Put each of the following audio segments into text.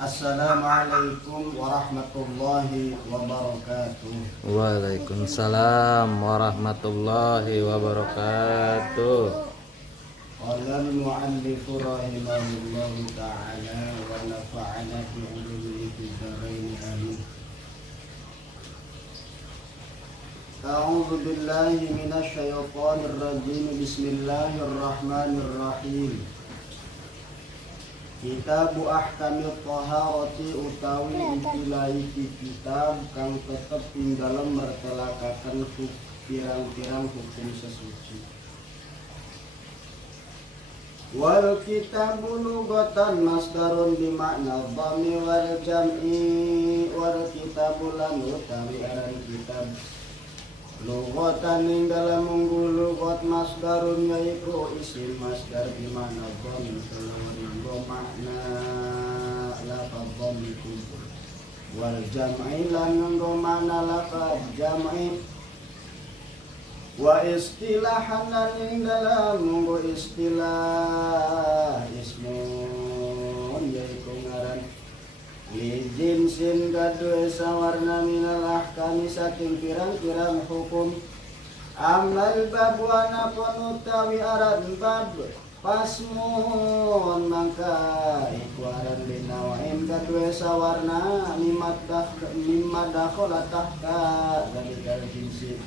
Assalamualaikum warahmatullahi wabarakatuh. Waalaikumsalam warahmatullahi wabarakatuh. Qala al-mu'allifu rahimahullahu ta'ala wa nafa'ana bi ulumihi fid dharain amin. A'udzu billahi minasy syaithanir rajim. Bismillahirrahmanirrahim. Kitabu ahkamil taharati utawi itilai kitab kang tetep ing dalam mertelakakan pirang-pirang hukum sesuci. Wal kitabu lugatan masdarun bimakna dhammi wal jam'i. Wal kitabu lan utawi aran kitab lugatan ing dalam munggu lugat masdarun yaiku isim masdar bimakna dhammi kelawan makna lafaz dhammi kumpul. Wal jam'i lan nganggo makna lafaz jam'i. Wa istilahan lan ing dalam nganggo istilah ismun yaiku ngaran jinsin gadue sawarna minal ahkami saking pirang-pirang hukum. Amal bab wa napun utawi aran bab pasmun mangka iku aran binawain gadue sawarna mimma dakhala tahta zalikal jinsi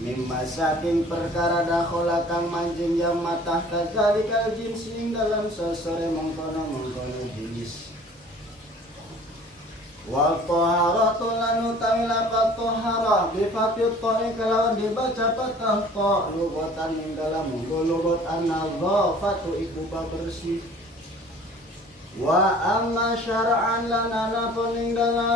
mimma saking perkara dakhala kang manjing yang matah zalikal jinsi dalam sesore mengkono jenis. Wa taharatu lan utawi lafaz tahara bi fathil ta'i kalawan dibaca fathah ta lugatan ing dalam lugat an-nadhafatu iku bersih. Wa amma syar'an lan ana ing dalam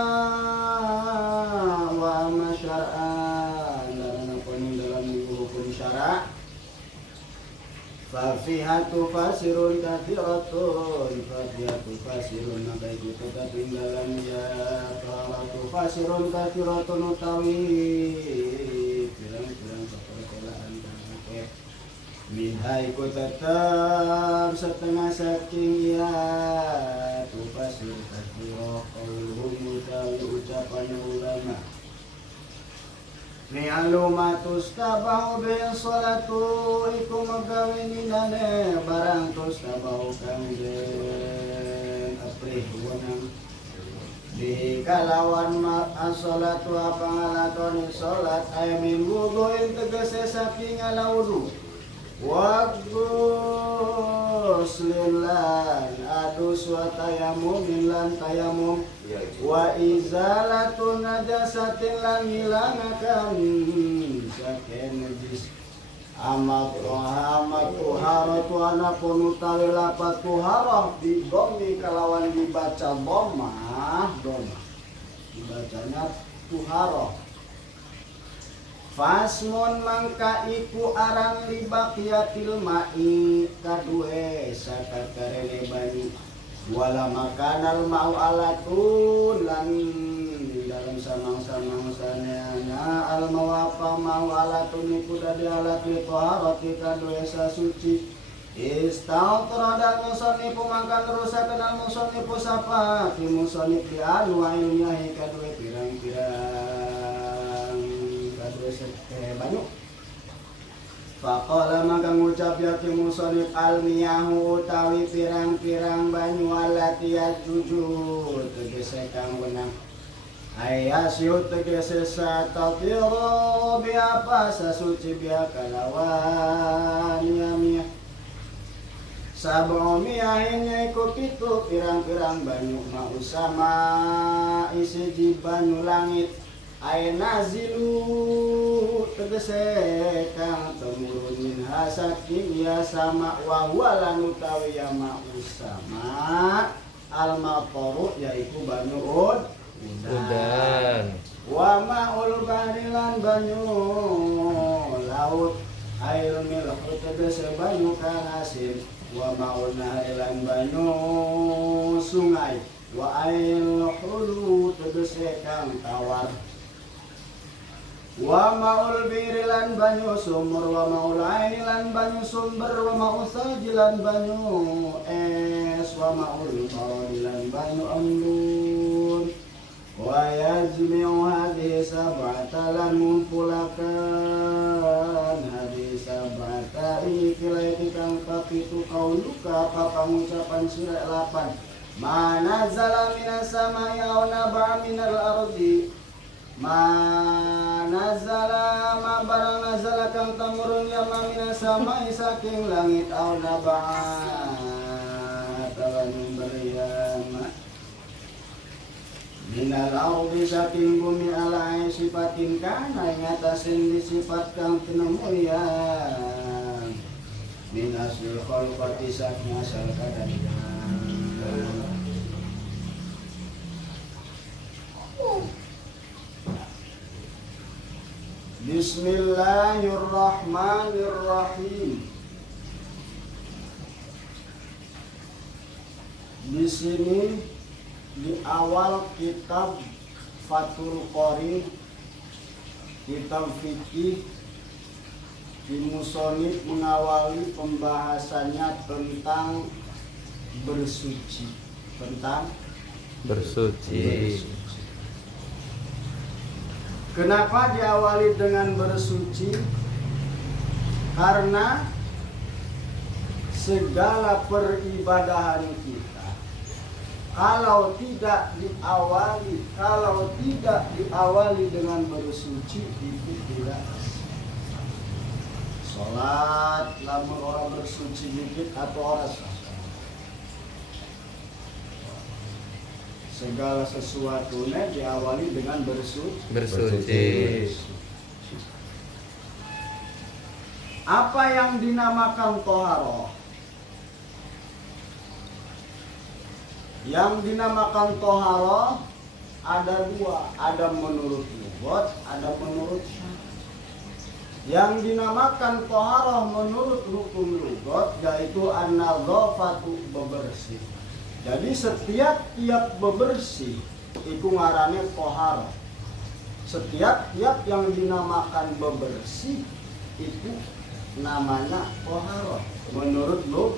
wa amma syar'an lan ana ing dalam hukum syara' Fafihatu fasirun kathiratun. Fafihatu fasirun maka itu tetap tinggalan ya. Faratu fasirun kathiratun utawi pirang-pirang keperkelaan kakek minhai ku tetap setengah saking ya. Tu fasir kathirah qauluhum utawi ucapan ulama. Ni'alumatus tabahu bin salatu iku magawininane barang tus tabahu kang den aprih wenang di kalawan as-salatu apa ngalakoni salat ay min wudu'in tegese saking alaudu Waguslilan adus wa tayamumin lan tayamum wa izalatun najasatin lan ngilangakan saking najis. Amat tuharatu anapun utawi lapat tuharah di dhammi kalawan dibaca dhammah dibacanya tuharah. Fasmun mangka iku aran libaqiyatil ma'i kadue sakakarene banyu wala makanal ma'u alatun lan dalam samang-samangsana al mawapa ma'u alatun iku dadi alat li taharati kadue sasuci. Istautra dan musonipu mangka nerusaken al musonipu sapa fi musonip di anu ilmiahi kadue pirang-pirang banyu. Faqala maka ngucap yaki musonib almiyahu utawi pirang-pirang banyu alati yajuju tegese kang wenang ayasyu tegese satatiru biapa sasuci biya kalawan yamiyah sab'u miyahinnya iku pitu pirang-pirang banyu mausama isi di banyu langit ay nazilu tegese kang temurun min hasakin ya sama wa huwa lan utawi ya ma'usama al maqaru yaiku banyu udan wa ma'ul bahri lan banyu laut air milh tegese banyu kang asin wa ma'ul nahri lan banyu sungai wa air hulu tegese kang tawar wa maul biri lan banyu sumur wa maul aini lan banyu sumber wa maul saji lan banyu es wa ma'ul qawdilan banyu embun wa yajmi'u hadhihi sab'atalan ngumpulakan hadhihi sab'ata ikilaiti kang papitu kauluka papangucapan sira 8 mana zala minas samai aw naba'a minal ardi mana zala ma barang nazala kang tamurun ya ma minas samai saking langit aw naba'a tawan berian minal ardi saking bumi ala sifatin kana ngatasin disifat kang tinemuyan minasul khalqati saking asal kadadian Bismillahirrahmanirrahim. Di sini di awal kitab Fathul Qorib, kitab fikih, di musonif mengawali pembahasannya tentang bersuci, tentang bersuci. Kenapa diawali dengan bersuci? Karena segala peribadahan kita kalau tidak diawali dengan bersuci itu tidak sah. Salat lamun orang bersuci dikit atau orang sah. Segala sesuatunya diawali dengan bersuci. Apa yang dinamakan toharoh? Yang dinamakan toharoh ada dua, ada menurut lugat, ada menurut syar'i. Yang dinamakan toharoh menurut hukum lugat yaitu an-nadzafatu bebersih. Jadi setiap bebersih itu ngarannya toharoh. Setiap yang dinamakan bebersih itu namanya toharoh menurut lugat.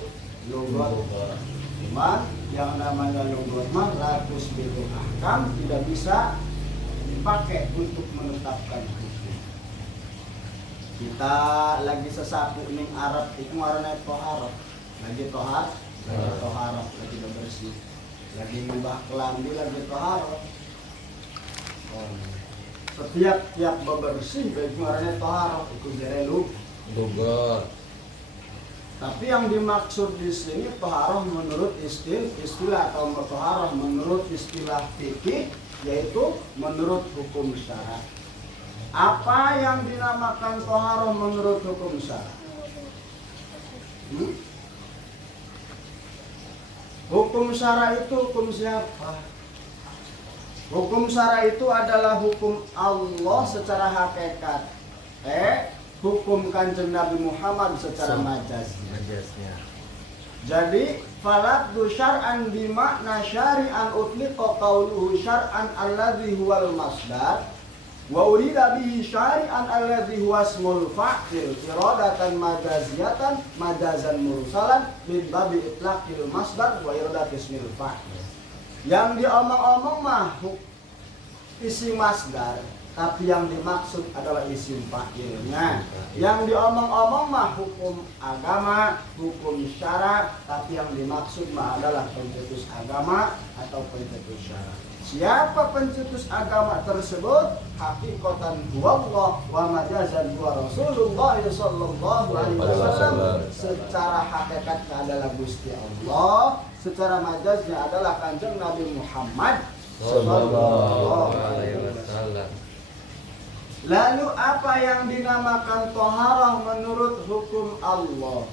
Cuma yang namanya lugat mah latus bil ahkam tidak bisa dipakai untuk menetapkan hukum. Kita lagi sesapu ning Arab itu ngarannya toharoh. Lagi toharoh, lagi bersih, lagi ngubah kelambi, lagi toharoh. Setiap bebersih baik ngarannya toharoh itu jere lugat. Tapi yang dimaksud di sini toharoh menurut istilah atau toharoh menurut istilah fikih yaitu menurut hukum syara. Apa yang dinamakan toharoh menurut hukum syara? Hukum syara itu hukum siapa? Hukum syara itu adalah hukum Allah secara hakikat. Hukum Kanjeng Nabi Muhammad secara majaznya. Jadi falabdu syar'an bimakna syari'an utliqa qauluhu syar'an alladhi huwal masdar wa urida bihi syari'an alladhi huwa ismul fa'il iradatan majaziyatan majazan mursalan min babi itlaqil masdar wa iradat ismil fa'il. Yang diomong-omong mah isi masdar, tapi yang dimaksud adalah isim fa'ilnya. Yang diomong-omong mah hukum agama, hukum syara, tapi yang dimaksud mah adalah pencetus agama atau pencetus syara. Siapa pencetus agama tersebut? Hakikatan huwallah wa majazan huwa Rasulullah sallallahu alaihi wasallam. Secara hakikatnya adalah Gusti Allah, secara majaznya adalah Kanjeng Nabi Muhammad sallallahu alaihi wasallam. Lalu apa yang dinamakan toharah menurut hukum Allah?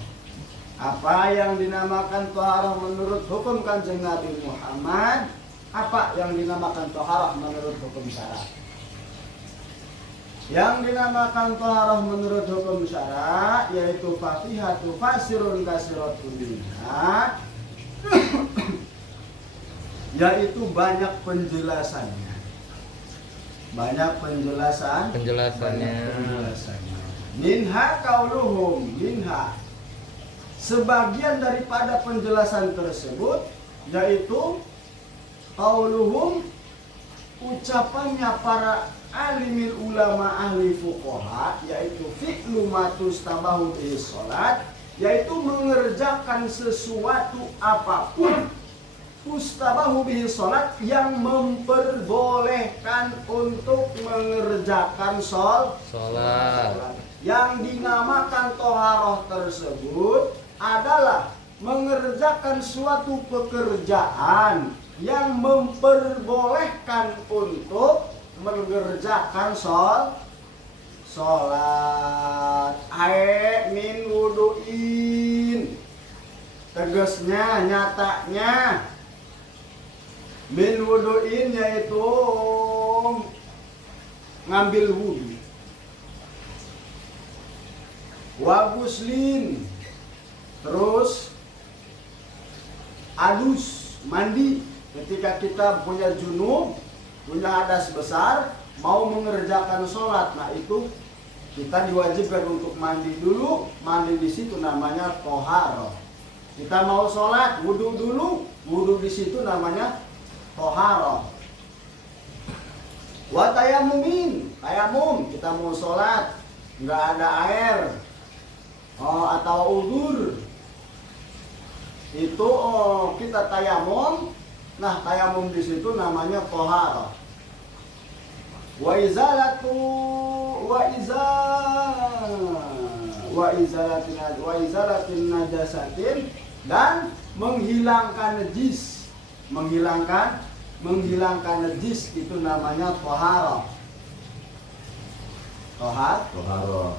Apa yang dinamakan toharah menurut hukum Kanjeng Nabi Muhammad? Apa yang dinamakan toharah menurut hukum syara? Yang dinamakan toharah menurut hukum syara yaitu fatihatu fasirun kasiratun minha, yaitu banyak penjelasannya. Banyak penjelasannya. Minha kauluhum minha. Sebagian daripada penjelasan tersebut yaitu qauluhum, ucapannya para alimin ulama ahli fuqaha, yaitu fi'lu ma tustabahu bihi sholat, yaitu mengerjakan sesuatu apapun tustabahu bihi sholat yang memperbolehkan untuk mengerjakan sholat. Yang dinamakan toharoh tersebut adalah mengerjakan suatu pekerjaan yang memperbolehkan untuk mengerjakan sholat. Ae min wuduin, tegasnya, nyatanya min wuduin yaitu ngambil wudu. Wa guslin, terus adus, mandi. Ketika kita punya junub, punya hadas besar, mau mengerjakan sholat, nah itu kita diwajibkan untuk mandi dulu. Mandi di situ namanya toharoh. Kita mau sholat, wudu dulu, wudu di situ namanya toharoh. Wa tayamumin, tayamum, kita mau sholat, nggak ada air, atau udur, itu kita tayamum. Nah, tayamum di situ namanya toharoh. Wa izalatin najasatin, dan menghilangkan najis, menghilangkan najis, itu namanya toharoh. Toharoh.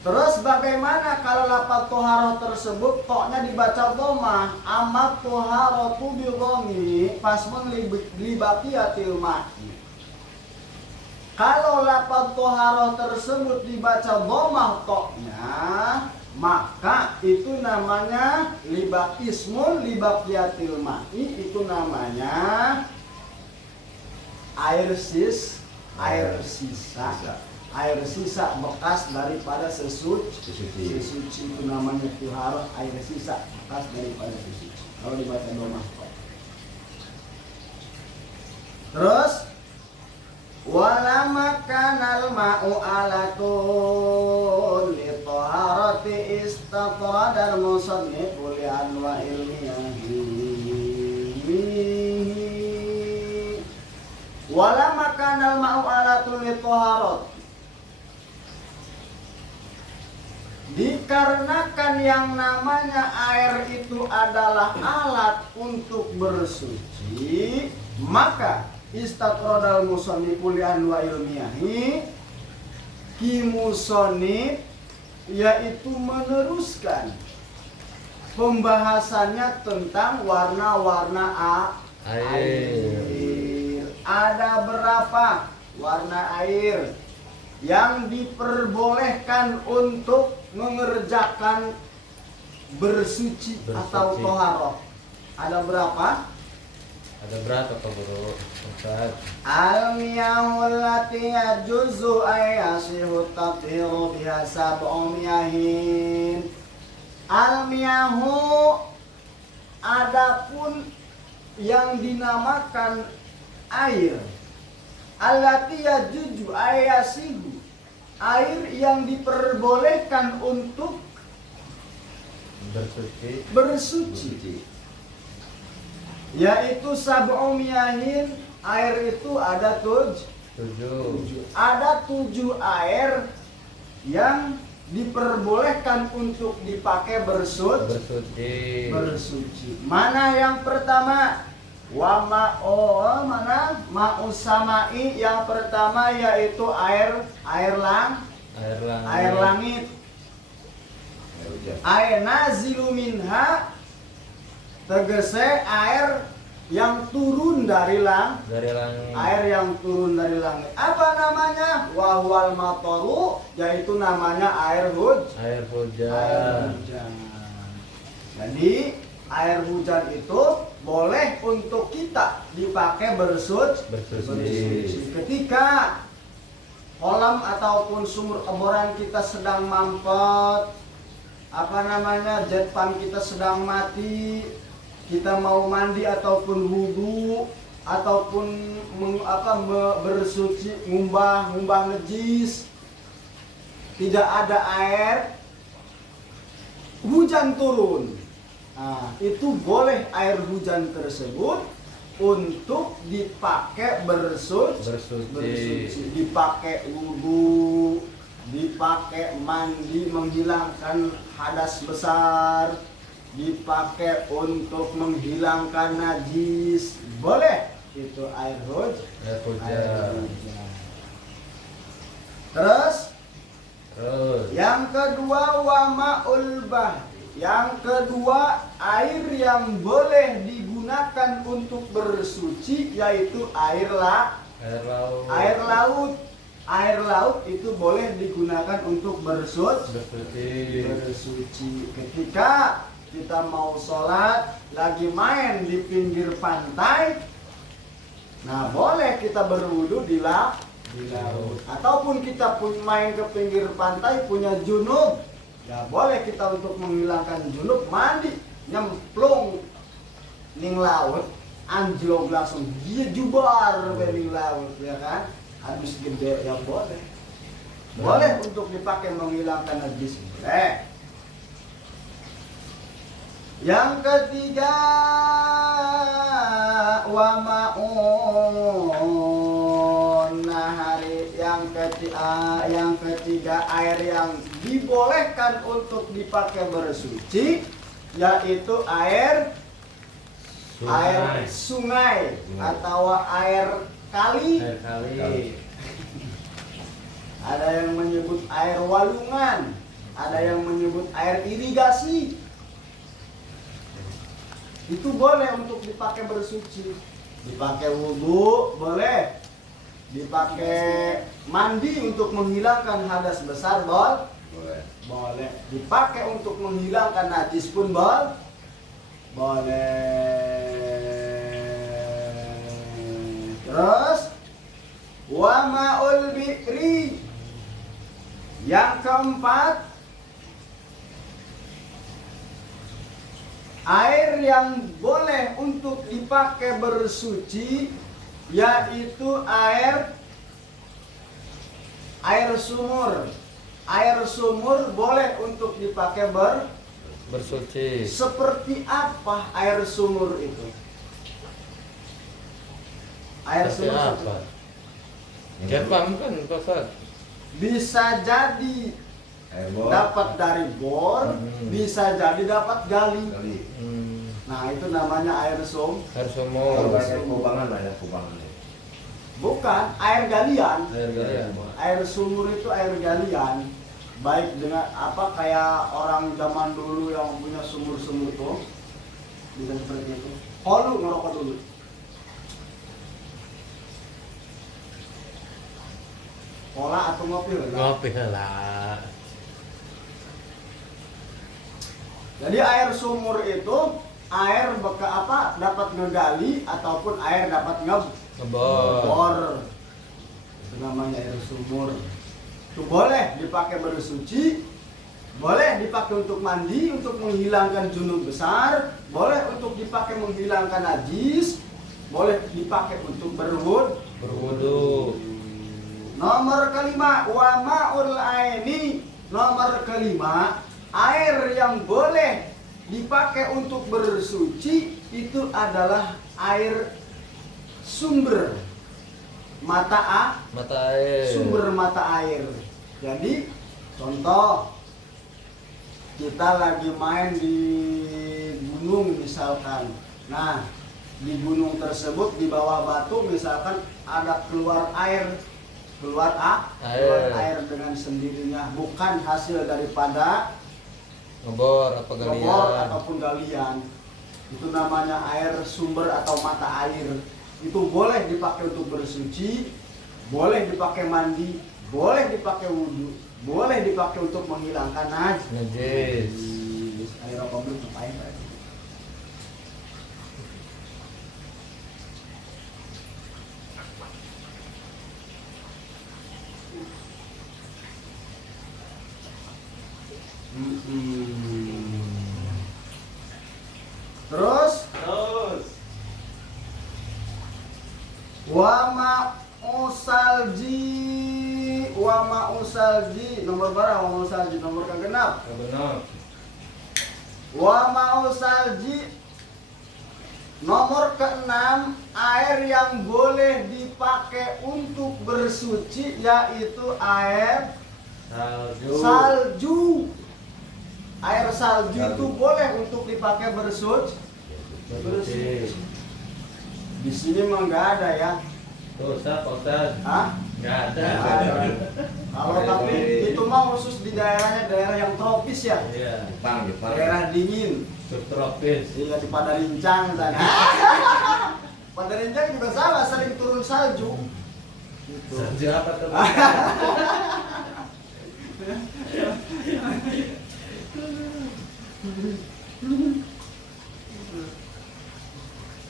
Terus bagaimana kalau lafaz toharoh tersebut toknya dibaca dhamma, amat toharoh tu bidhammi fasmun li baqiyatil ma'i. Kalau lafaz toharoh tersebut dibaca dhamma toknya, maka itu namanya ismun li baqiyatil ma'i, itu namanya air sisa. Air sisa bekas daripada sesuci, itu namanya toharoh, air sisa bekas daripada sesuci. Kalau dibaca dhamma. Terus walama kanal ma'u alatun li toharati istatrada al-musannifu li anwa ilmiyahi. Walama kanal ma'u alatun li toharati, dikarenakan yang namanya air itu adalah alat untuk bersuci, maka istatrodal musonnifu li anwa ilmiyahi, ki musonif yaitu meneruskan pembahasannya tentang warna-warna air. Ada berapa warna air yang diperbolehkan untuk mengerjakan bersuci atau toharoh? Ada berapa? Ada berapa Pak Guru? Ustaz. Al-miyahul lati yajuzu ayasihu tathiru biha sab'u miyahin. Al-miyahu, adapun yang dinamakan air, allati yajuzu ayasihu, air yang diperbolehkan untuk bersuci, yaitu sab'u miyahin. Air itu ada tujuh. Ada 7 air yang diperbolehkan untuk dipakai bersuci. Mana yang pertama? Ma'u samai, yang pertama yaitu air langit. Air nazilu minha, tegese air yang turun dari langit. Air yang turun dari langit. Apa namanya? Wahwal matoru, yaitu namanya air hujan. Jadi air hujan itu boleh untuk kita dipakai bersuci. Ketika kolam ataupun sumur boran kita sedang mampet, jet pump kita sedang mati, kita mau mandi ataupun wudhu ataupun bersuci, ngumbah najis, tidak ada air, hujan turun. Nah, itu boleh air hujan tersebut untuk dipakai bersuci, dipakai wudhu, dipakai mandi menghilangkan hadas besar, dipakai untuk menghilangkan najis, boleh. Itu air hujan. Terus yang kedua wama'ul bahri. Yang kedua, air yang boleh digunakan untuk bersuci yaitu air laut. Air laut itu boleh digunakan untuk bersuci. Ketika kita mau sholat, lagi main di pinggir pantai, nah boleh kita berwudu di laut. Ataupun kita pun main ke pinggir pantai punya junub, ya boleh kita untuk menghilangkan junub mandi nyemplung ning laut, anjlok langsung dia jubar ning laut, ya kan? Habis gede ya boleh. Boleh untuk dipakai menghilangkan najis, boleh. Yang ketiga wa ma'un nahari. Yang ketiga air yang dibolehkan untuk dipakai bersuci yaitu air sungai atau air kali. Ada yang menyebut air walungan, ada yang menyebut air irigasi. Itu boleh untuk dipakai bersuci, dipakai wudhu boleh, dipakai mandi untuk menghilangkan hadas besar boleh, dipakai untuk menghilangkan najis pun boleh. Terus wa ma'ul bi'ri. Yang keempat, air yang boleh untuk dipakai bersuci yaitu air sumur. Air sumur boleh untuk dipakai bersuci. Seperti apa air sumur itu? Air sumur apa? Jepang kan Ustaz. Bisa jadi dapat dari bor, bisa jadi dapat gali. Nah, itu namanya air sumur. Bukan, air galian. Air sumur itu air galian. Baik dengan kayak orang zaman dulu yang punya sumur-sumur itu. Bisa seperti itu. Holu ngerokok dulu. Pola atau ngopi lah. Ngopi lah. Jadi air sumur itu air dapat ngegali ataupun air dapat ngebor. Itu namanya air sumur. Itu boleh dipakai bersuci, boleh dipakai untuk mandi, untuk menghilangkan junub besar, boleh untuk dipakai menghilangkan najis, boleh dipakai untuk berwudu. Nomor kelima, wa ma'ul aini. Nomor kelima, air yang boleh dipakai untuk bersuci itu adalah air sumber mata air. Sumber mata air. Jadi contoh, kita lagi main di gunung misalkan. Nah, di gunung tersebut di bawah batu misalkan ada keluar air dengan sendirinya, bukan hasil daripada ngebor ataupun galian. Itu namanya air sumber atau mata air. Itu boleh dipakai untuk bersuci, boleh dipakai mandi, boleh dipakai wudhu, boleh dipakai untuk menghilangkan najis. Air apa belum ngapain Pak? Wa ma'usalji nomor berapa? Wa ma'usalji nomor kegenap. Benar. Wa ma'usalji nomor keenam, air yang boleh dipakai untuk bersuci yaitu air salju. Air salju itu boleh untuk dipakai bersuci. Di sini mah nggak ada ya. Tuh, Ustaz, Ustaz. Hah? Nggak ada. Kalau tapi itu mah khusus di daerah yang tropis ya. Iya. Jepang. Daerah dingin. Subtropis. Iya di Padarincang sana. Padarincang juga sama, sering turun salju. Gitu. Salju apa tuh?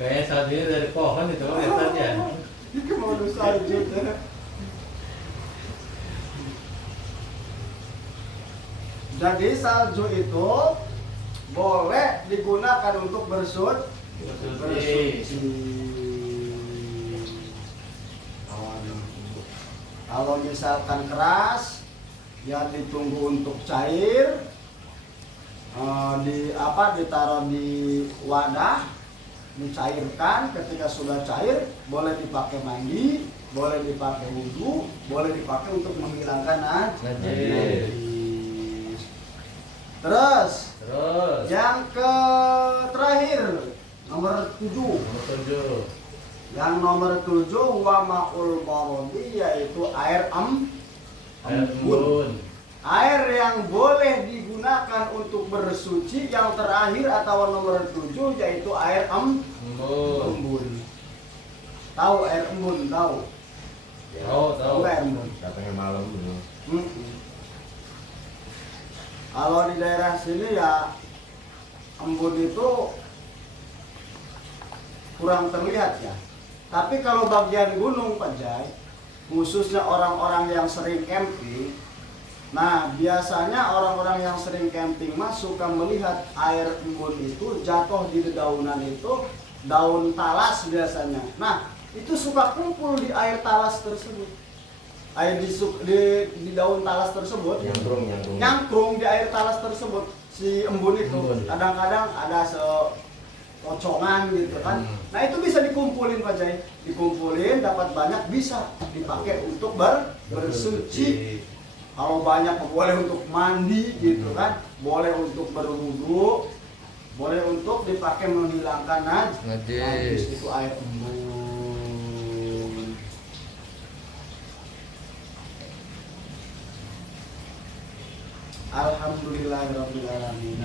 Kayaknya saljunya dari pohon itu kan Ustaz ya. Ini mau salju. Jadi salju itu boleh digunakan untuk bersuci. Kalau misalkan keras, ya ditunggu untuk cair. Ditaruh di wadah, dicairkan. Ketika sudah cair, boleh dipakai mandi, boleh dipakai wudhu, boleh dipakai untuk menghilangkan najis. Terus yang terakhir nomor 7. Yang nomor 7 wa ma'ul marodi, yaitu air embun. Air yang boleh digunakan untuk bersuci yang terakhir atau nomor 7 yaitu air embun. Tahu air embun? Tahu? Tahu. Air embun. Datangnya malam dulu. Kalau di daerah sini ya embun itu kurang terlihat ya. Tapi kalau bagian gunung Pak Jai, khususnya orang-orang yang sering camping, nah biasanya orang-orang yang sering camping mah suka melihat air embun itu jatuh di dedaunan itu, daun talas biasanya. Nah itu suka kumpul di air talas tersebut. Air di daun talas tersebut nyangkrung di air talas tersebut, si embun itu kadang-kadang ada pocongan gitu kan. Nah itu bisa dikumpulin Pak Jai, dikumpulin dapat banyak bisa dipakai untuk bersuci. Kalau banyak boleh untuk mandi gitu kan, boleh untuk berwudu, boleh untuk dipakai menghilangkan najis. Itu air embun. Alhamdulillahirabbil alamin.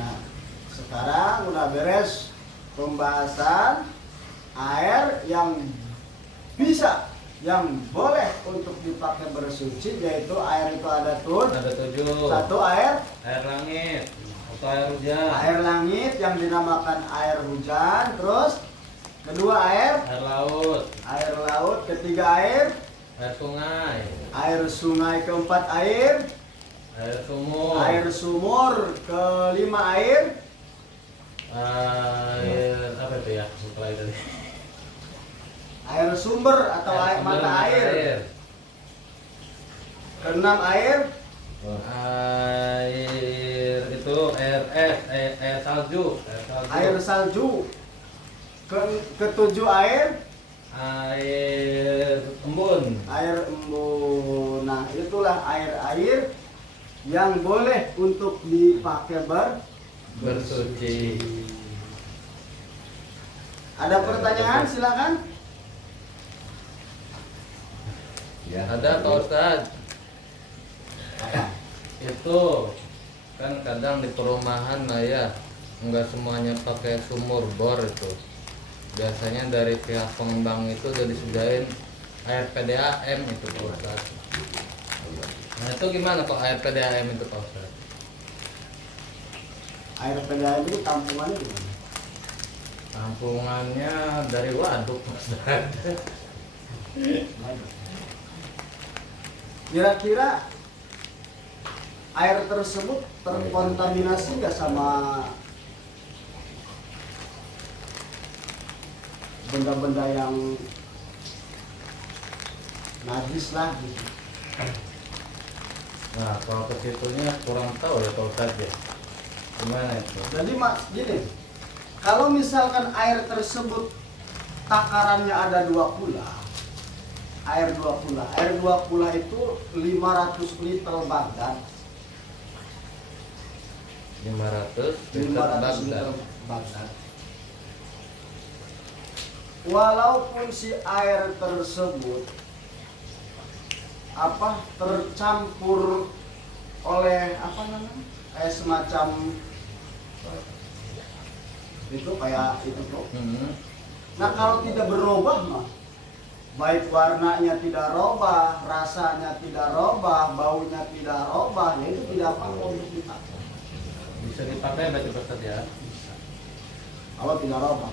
Sekarang udah beres pembahasan air yang bisa, yang boleh untuk dipakai bersuci, yaitu air itu ada 7. Satu air langit atau air hujan. Air langit yang dinamakan air hujan. Terus kedua air laut. Air laut. Ketiga air sungai. Air sungai. Keempat air sumur. Air sumur. Kelima air apa itu ya? Lupa lagi tadi. Air sumber atau air mata air. Keenam air itu air salju. Air salju. Ketujuh air embun. Air embun. Nah itulah air-air yang boleh untuk dipakai bersuci. Ada pertanyaan? Silakan. Ya. Ada Pak Ustadz. Itu kan kadang di perumahan lah ya, nggak semuanya pakai sumur bor itu. Biasanya dari pihak pengembang itu udah disediain air PDAM itu Pak Ustadz. Nah itu gimana Pak air PDAM itu Pak Ustadz? Air PDAM itu tampungannya gimana? Tampungannya dari waduk Pak Ustadz. Kira-kira air tersebut terkontaminasi nggak sama benda-benda yang najis lagi. Nah, kalau ke situnya kurang tahu ya Pak Ustadz ya. Gimana itu? Jadi gini, kalau misalkan air tersebut takarannya ada 2 pula, air 2 pula, air 2 pula itu 500 liter Baghdad. 500 liter Baghdad. Walaupun si air tersebut tercampur oleh kayak semacam itu kayak itu tuh. Nah kalau tidak berubah mah, baik warnanya tidak robah, rasanya tidak robah, baunya tidak robah, ya itu tidak apa-apa untuk dipakai. Bisa dipakai berarti Pak Ustadz ya. Kalau tidak robah,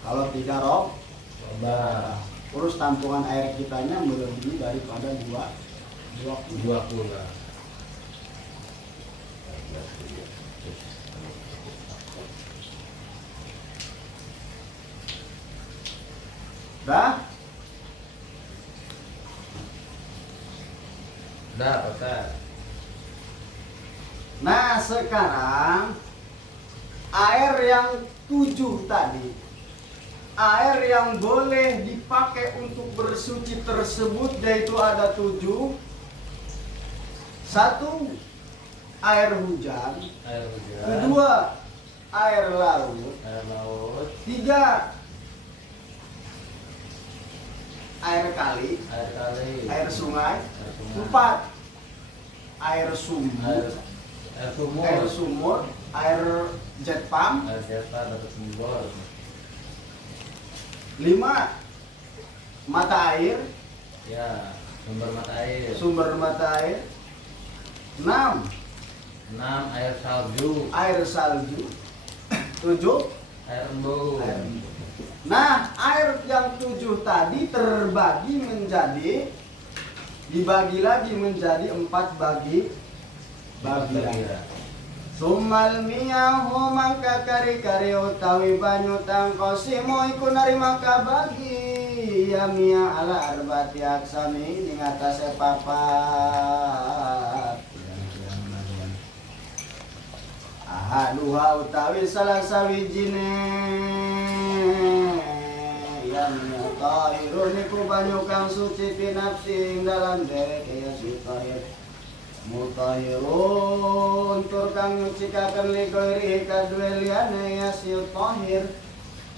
kalau tidak robah, terus tampungan air kitanya melebihi daripada 2 pula. Dah? Dah, Ustaz. Nah sekarang air yang 7 tadi, air yang boleh dipakai untuk bersuci tersebut yaitu ada 7. 1. Air hujan. 2. Air laut. 3. Air kali. Air sungai. 4. Air sumur. Air jet pump. 5. Mata air. Ya, Sumber mata air. 6. Air salju. 7. Air embun. Nah, air yang 7 tadi dibagi lagi menjadi 4 bagian. Sumal miyahu mangka kari-kari utawi banyu tangkosimo iku narima kabagi ya miya ala arbati aksami ing atase papat. Ahaduha utawi salah sawijine ya miya tahirun iku banyu kang suci pinapsi ing dalam derek ya sutahir mutahirun tur kang nyucikaken li ghairi kadue liyane ya tahir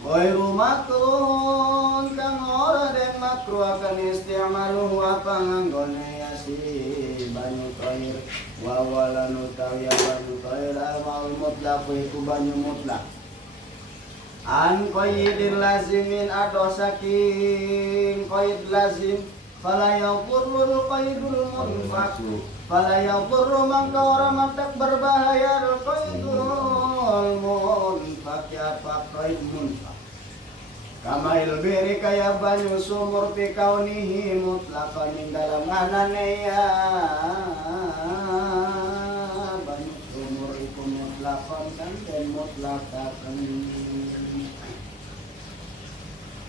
ghairu makruhun kang ora den makruh akan istiamaluhu apa nganggone ya si banyu tahir wa walan utawi banyu tahir al mutlaq iku banyu mutlak an qaidin lazimin ado saking qaid lazim fala yaqurrul qaidul munfaq fala yaqurru mangka ora matak berbahaya qaidul munfaq ya qaid munfaq kama ilbiri kaya banyu sumur fi kaunihi mutlaqan ing dalam anane ya banyu sumur iku mutlaqan kan den mutlaqan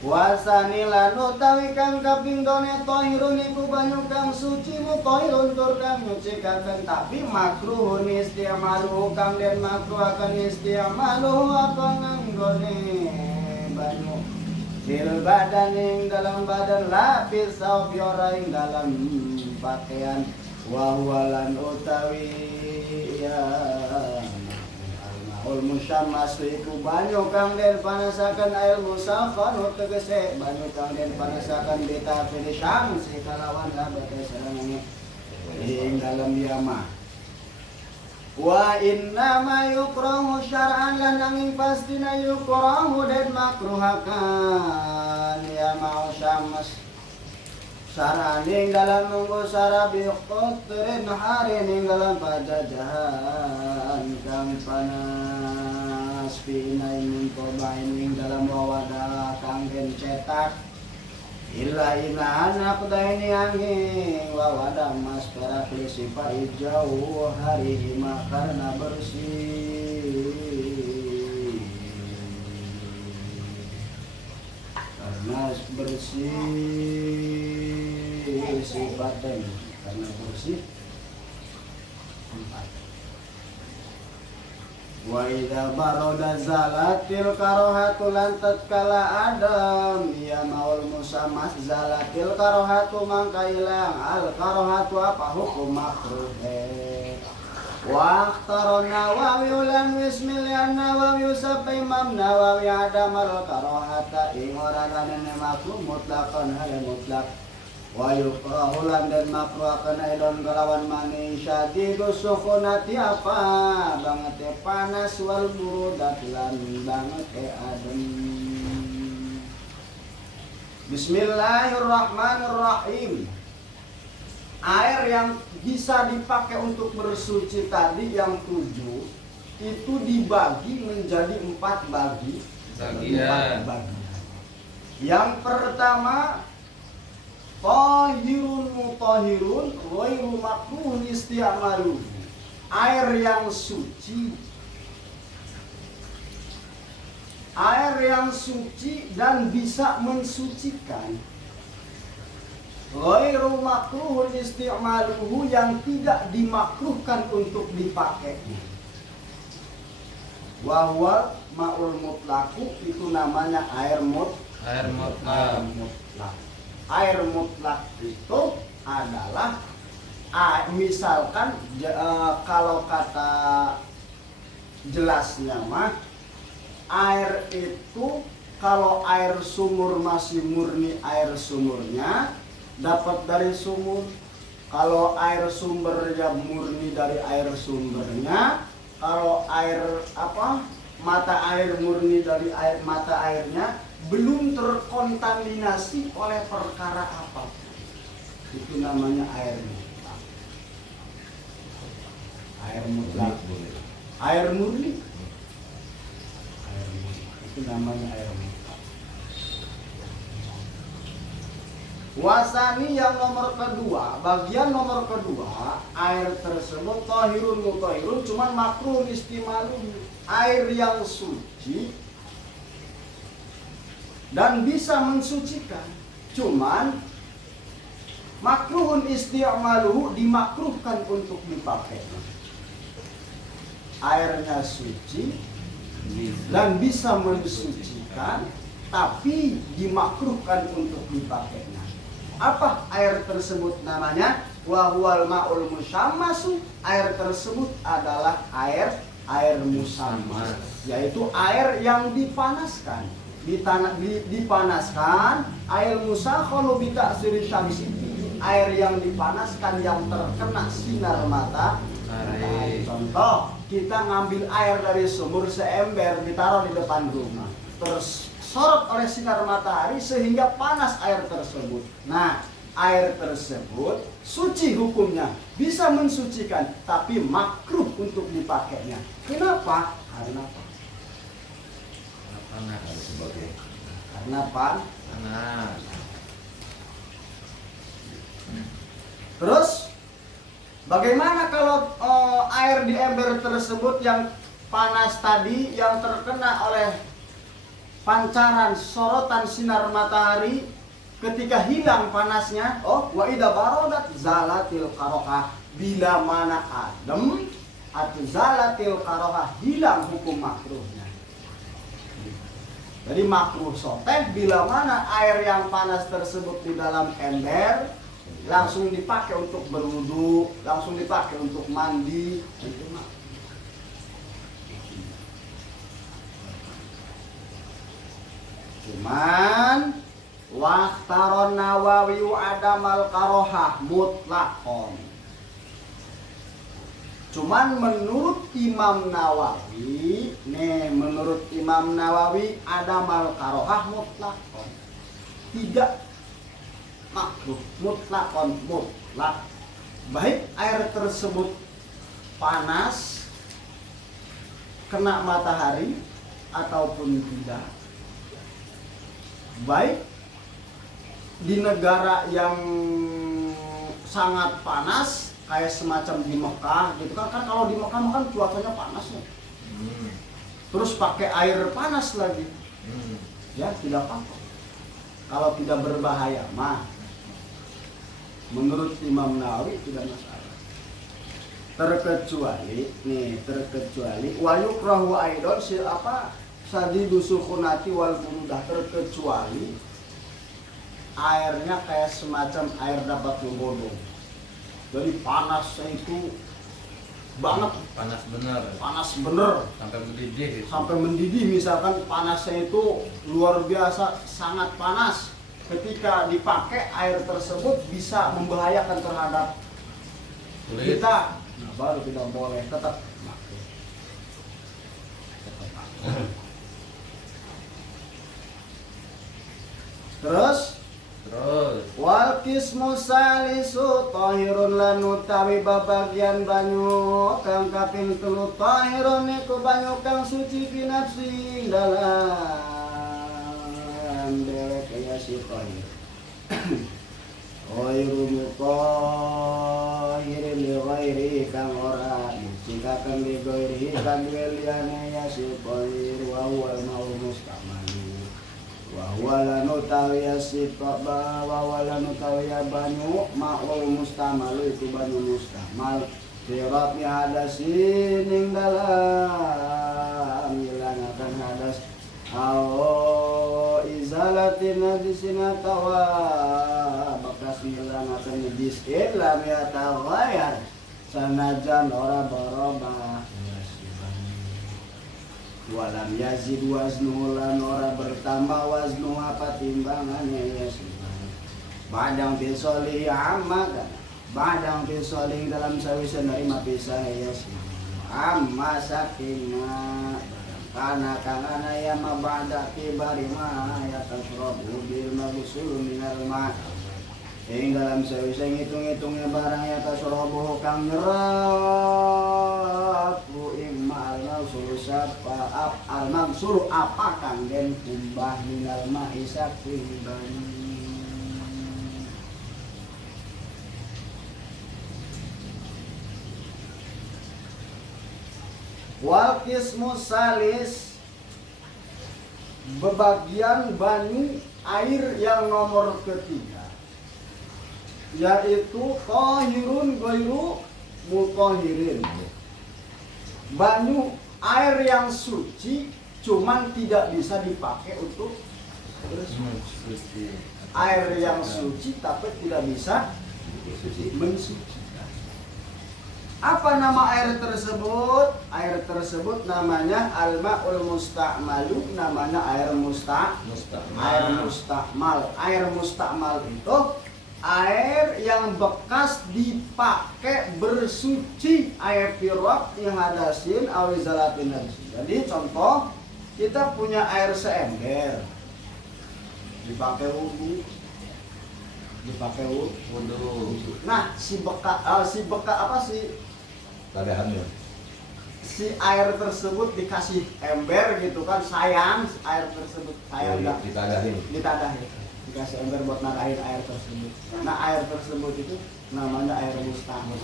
wasani lan utawi kang kapindhone tahirun iku banyu kang suci mutahirun tur kang nyucikaken tapi makruh istiamalu kang den makruh akan istiamalu apa nganggone banyu fil badan ing dalam badan lapis saubi ora ing dalam pakaian wa walan utawi ya ul musyammas iku banyu kang den panasaken air musafan tegese banyu kang den panasaken beta filisam sekalawan labate sareng ing dalam yama wa inna ma yukrahu syar'an lan angin pastina yukrahu den makruhakan ya mau syammas sarane ing dalam nunggu sarabi qatrin harin ing dalam pajajahan kang panas pinai kobain ing dalam wawadah kang den cetak illa anak daini angin wawadah mas perak lisipa ijau hari hima karena bersih karena Panas bersih sifatnya karena bersih 4. Wa idza barada zalatil karohatu lan tatkala adam ya maul musammas zalatil karohatu mangka ilang al karohatu apa hukum makruh wa akhtara Nawawi ulan bismillah Nawawi sampai Imam Nawawi ada mal karohata ing ora kanene makruh mutlaqan hal mutlak wa yukrahu lan dan makruh akan edon kelawan mani syadidus sukhunati apa banget panas wal burudat lan banget adem. Bismillahirrahmanirrahim. Air yang bisa dipakai untuk bersuci tadi yang 7 itu dibagi menjadi 4 bagian. Yang pertama tahirun mutahirun ghairu makruhun isti'maluhu. Air yang suci. Air yang suci dan bisa mensucikan. Ghairu makruhun isti'maluhu yang tidak dimakruhkan untuk dipakai. Wa huwa ma'ul mutlaqu itu namanya air mutlak. Air mutlak itu adalah misalkan kalau kata jelasnya mah air itu kalau air sumur masih murni air sumurnya dapat dari sumur. Kalau air sumber ya murni dari air sumbernya. Kalau air mata air murni dari air mata airnya belum terkontaminasi oleh perkara apa, itu namanya air mutlak. Air mutlak, air murni, itu namanya air mutlak. Wasani yang nomor kedua, bagian nomor kedua, air tersebut tahirun mutahirun, cuman makruh istimalun, air yang suci dan bisa mensucikan, cuman makruhun isti'maluhu dimakruhkan untuk dipakai. Airnya suci dan bisa mensucikan, tapi dimakruhkan untuk dipakainya. Apa air tersebut namanya? Wa huwal ma'ul musammasu. Air tersebut adalah air musammas, yaitu air yang dipanaskan. Dipanaskan air musakhonu bi ta'siri syamsi, air yang dipanaskan yang terkena sinar matahari. Contoh, kita ngambil air dari sumur seember ditaruh di depan rumah, tersorot oleh sinar matahari sehingga panas air tersebut. Nah, air tersebut suci hukumnya, bisa mensucikan, tapi makruh untuk dipakainya. Kenapa? Karena panas. Terus bagaimana kalau air di ember tersebut yang panas tadi yang terkena oleh pancaran sorotan sinar matahari, ketika hilang panasnya, wa idza baradat zalatil karohah, bila mana adem atau zalatil karohah, hilang hukum makruhnya. Jadi makruh soteh bila mana air yang panas tersebut di dalam ember langsung dipakai untuk berwudu, langsung dipakai untuk mandi, itu makruh. Cuman waqtaron Nawawi adamal karohah mutlaqon. Cuman menurut Imam Nawawi, ada mal karohah mutlakon, tidak makruh, mutlakon, mutlak. Baik air tersebut panas, kena matahari ataupun tidak. Baik di negara yang sangat panas, kayak semacam di Mekah gitu kan kalau di Mekah kan cuacanya panas ya. Terus pakai air panas lagi. Ya tidak apa-apa. Kalau tidak berbahaya mah menurut Imam Nawawi tidak masalah. Terkecuali wa yukrahu aidon sadidu sukhunati wal burudah, terkecuali airnya kayak semacam air dapat menggodong. Jadi panasnya itu banget, panas bener sampai mendidih misalkan panasnya itu luar biasa, sangat panas. Ketika dipakai air tersebut bisa membahayakan terhadap kulit kita, nah, baru tidak boleh tetap pakai. Terus wal kismu salisu tahirun lan utawi babagian banyu kang kaping 3 tahirun iku banyu kang suci fi nafsi dalam dewek ya si tahir. Ghairu mutahirin li ghairi kang ora dicikaken li ghairi kang liyane ya si tahir wa huwa al-ma'u mustamal wawalanu tawiya sifaba wawalanu tawiya banyu ma'ul mustamal itu banyu mustamal sirap hadasin ing dalam ngilangkan hadas izalatin najisina tawa bekas ngilangkan najis lam yataghayar sanajan ora barobah walam yazid waznu lan ora bertambah waznu apa timbangannya ya subhan badang bisoli amadan badang bisoli dalam sawise nerima pisah ya subhan amma sakina kana kana ya mabada kibari ma ya tasrabu bil maghsul minal ma ing dalam sawise ngitung-ngitungnya barang ya tasrabu kang nyerap ing al-maghsul sapa al-maghsul apa kang den kumbah minal ma'i saking banyu. Wal qismu salis bebagian banyu air yang nomor ketiga yaitu tahirun ghairu mutahirin. Banyu air yang suci cuman tidak bisa dipakai untuk bersuci. Air yang suci tapi tidak bisa mensucikan. Apa nama air tersebut? Air tersebut namanya al-ma'ul musta'malu, namanya air air mustakmal. Air mustakmal itu air yang bekas dipakai bersuci, air firaq hadasin awizalatin najis. Jadi contoh kita punya air seember dipakai wudu, Nah si bekas si air tersebut dikasih ember gitu kan, sayang air tersebut ditadahin dikasih ember buat nadahin air tersebut. Nah air tersebut itu namanya air mustakmal,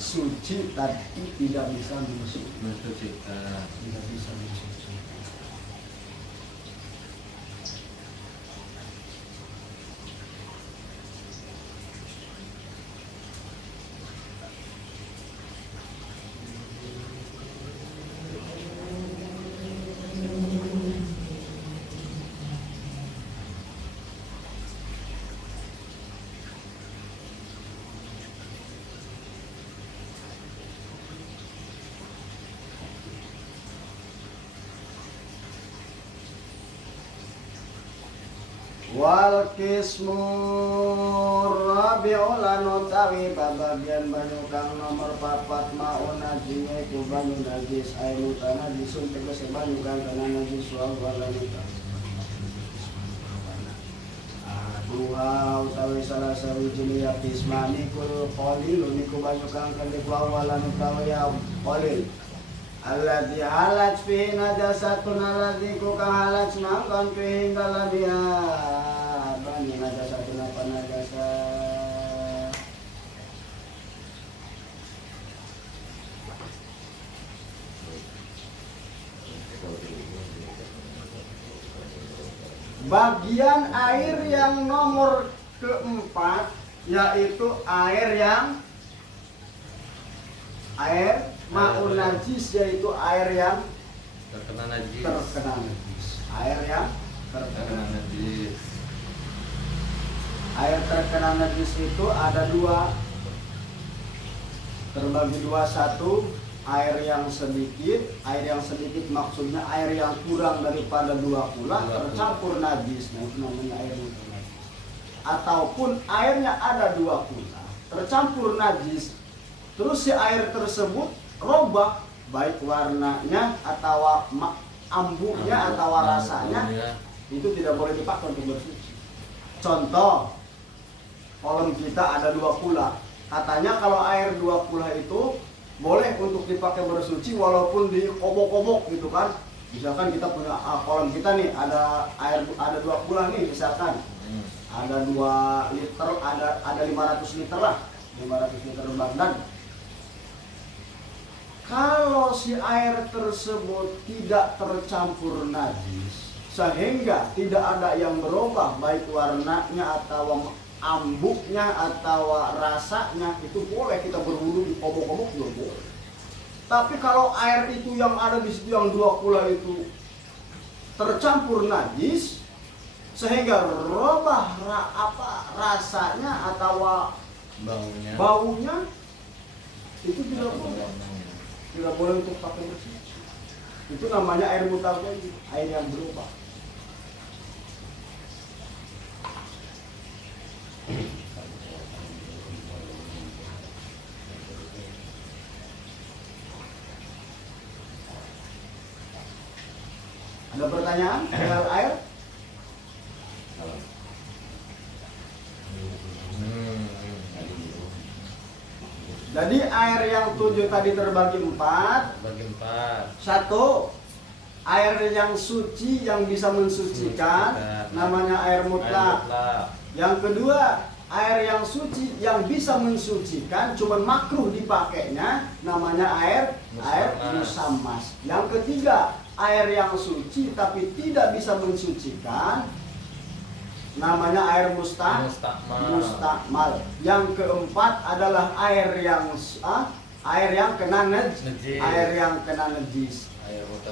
suci tapi tidak bisa mensucikan, tidak bisa mensucikan. Wal qismu rabi'u lan utawi babagian banyu kang nomor 4 maun najine ku banyu najis ainu tanajisun tegese banyu kang kana najis lan duha utawi salah sawijine ya qismani kul qalil niku banyu kang kang lan utawi ya qalil alladzi halat fi najasatun alladzi ku kang halat nangkon fi dalabia bani najasatun apa najasat Bagian air yang nomor keempat yaitu air ma'un najis, yaitu air yang terkena najis. Air yang Terkena najis. Air terkena najis itu ada dua, terbagi dua. Satu, air yang sedikit. Air yang sedikit maksudnya air yang kurang daripada 2 kula tercampur najis, nah itu namanya air mutan najis. Ataupun airnya ada 2 kula tercampur najis, terus si air tersebut robah baik warnanya atau ambuknya atau rasanya, itu tidak boleh dipakai untuk bersuci. Contoh, kolam kita ada 2 kula. Katanya kalau air 2 kula itu boleh untuk dipakai bersuci walaupun di kobok-kobok gitu kan. Misalkan kita punya kolam kita nih ada air, ada 2 kula nih misalkan. Ada 2 liter, ada 500 liter lah. 500 liter Baghdad. Kalau si air tersebut tidak tercampur najis sehingga tidak ada yang berubah baik warnanya atau ambuknya atau rasanya, itu boleh kita berwudu di kobok-kobok juga boleh. Tapi kalau air itu yang ada di situ yang 2 kula itu tercampur najis sehingga berubah rasanya atau baunya, itu tidak boleh. Tidak boleh untuk pakai bersuci. Itu namanya air mutaghayyir, air yang berubah. Ada pertanyaan soal air? Jadi air yang 7 tadi terbagi 4. Satu, air yang suci yang bisa mensucikan, namanya air mutlak. Yang kedua, air yang suci yang bisa mensucikan cuman makruh dipakainya, namanya air musammas. Yang ketiga, air yang suci tapi tidak bisa mensucikan, namanya air mustakmal. Yang keempat adalah air yang kena najis. Air mutan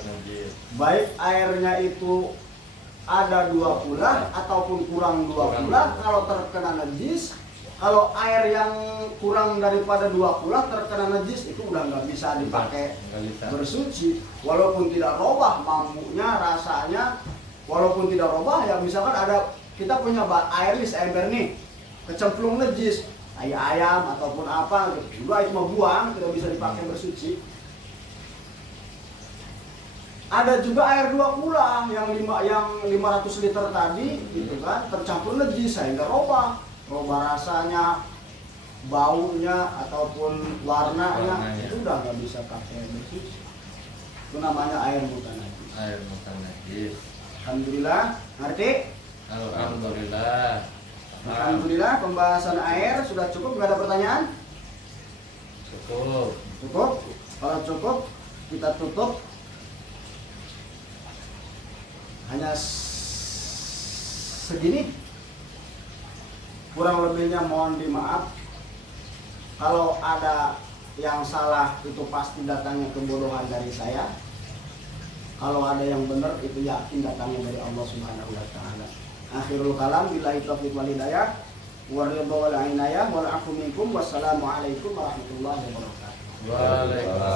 najis. Baik airnya itu ada 2 kula ataupun kurang 2 kula kalau terkena najis. Kalau air yang kurang daripada 2 kula terkena najis, itu udah nggak bisa dipakai bersuci. Walaupun tidak robah bambunya, rasanya, walaupun tidak robah ya, misalkan ada kita punya air ember nih kecemplung najis, ayam ataupun apa gitu, juga itu mau buang, tidak bisa dipakai bersuci. Ada juga air 2 kula yang 500 liter tadi gitu kan, tercampur najis sehingga robah rasanya, baunya ataupun warnanya, itu udah nggak bisa pakai bersuci. Itu namanya air mutan najis. Air mutan najis. Alhamdulillah, ngerti? Alhamdulillah. Alhamdulillah, pembahasan air sudah cukup, nggak ada pertanyaan? Cukup. Kalau cukup, kita tutup. Hanya segini. Kurang lebihnya mohon dimaaf. Kalau ada yang salah itu pasti datangnya kebodohan dari saya. Kalau ada yang benar itu yakin datangnya dari Allah Subhanahu wa taala. Akhirul kalam, billahi taufiq wal hidayah. Wa ridha wal inayah wal afu minkum. Wassalamualaikum warahmatullahi wabarakatuh. Waalaikumsalam.